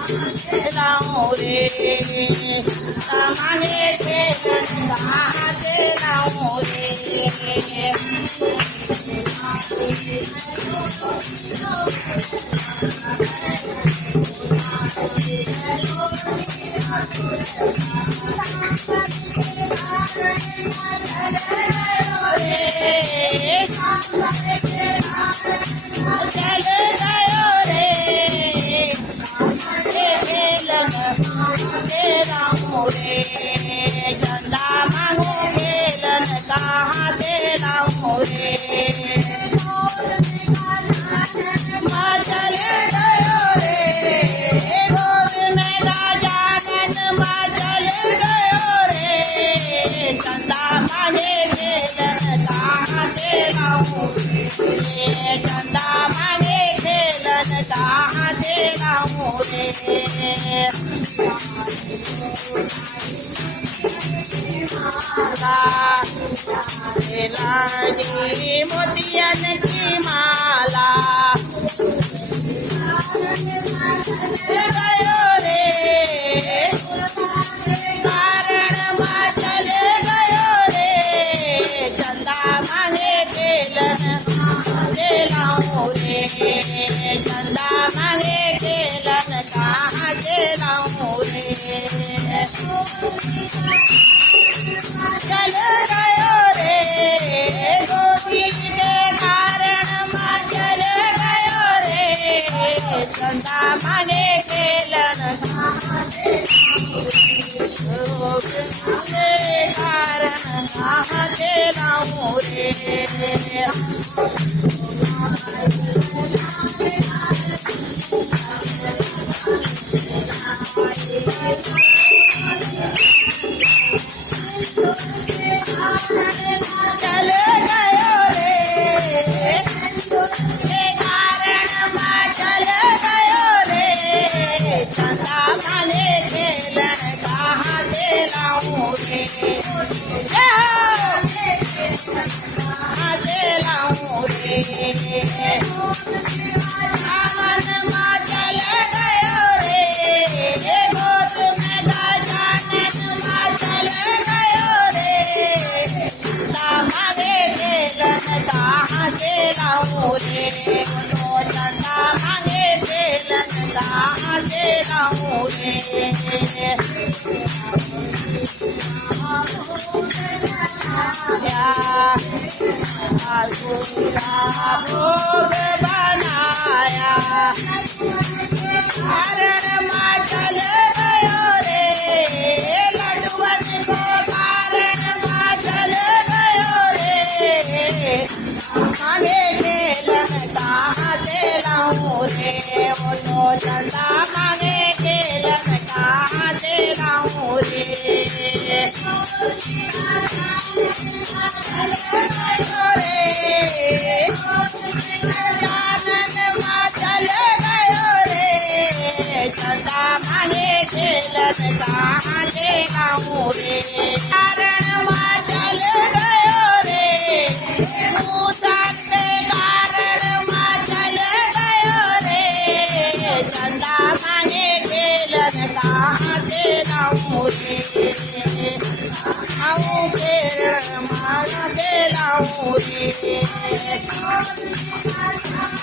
लाऊं रे मांगे खेलन कहाँ से लाऊं रे चंदा मांगू खेलन कहाँ से लाऊं रे चल गयो रे गोद में गजानन माँ चल गयो रे चंदा मांगे खेलन कहाँ से लाऊं रे चंदा मांगे खेलन कहाँ से लाऊं रे लाली मोतियन की माला गयो रे कारण माँ चले गयो रे चंदा मांगे खेलन से लाऊं रे चंदा मांगे खेलन कहाँ से लाऊं रे चल गयो रे गोपी के कारण माँ चल गयो रे चंदा मांगे खेलन के कारण कहाँ से लाऊं रे चल गयो रे कारण माँ चल गयो रे चंदा मांगे खेलन कहाँ से लाऊं रे कहाँ से लाऊं रे आमन माँ चल गयो रे गोद में गजानन माँ चल गयो रे मांगे खेलन कहाँ से लाऊं रे चंदा मांगे खेलन कहाँ से लाऊं रे भोग बनाया कारण माँ चल गयो रे लड्डुअन को कारण माँ चल गयो रे मांगे खेलन कहाँ से लाऊं रे वो तो चंदा मांगे खेलन कहाँ से लाऊं रे गजानन माँ चल गयो रे चंदा मांगे खेलन कहाँ से लाऊं रे कारण माँ चल गयो रे मूसा के कारण माँ चल गयो रे चंदा मांगे खेलन कहाँ से लाऊं रे आऊं खेलन माँ से लाऊं रे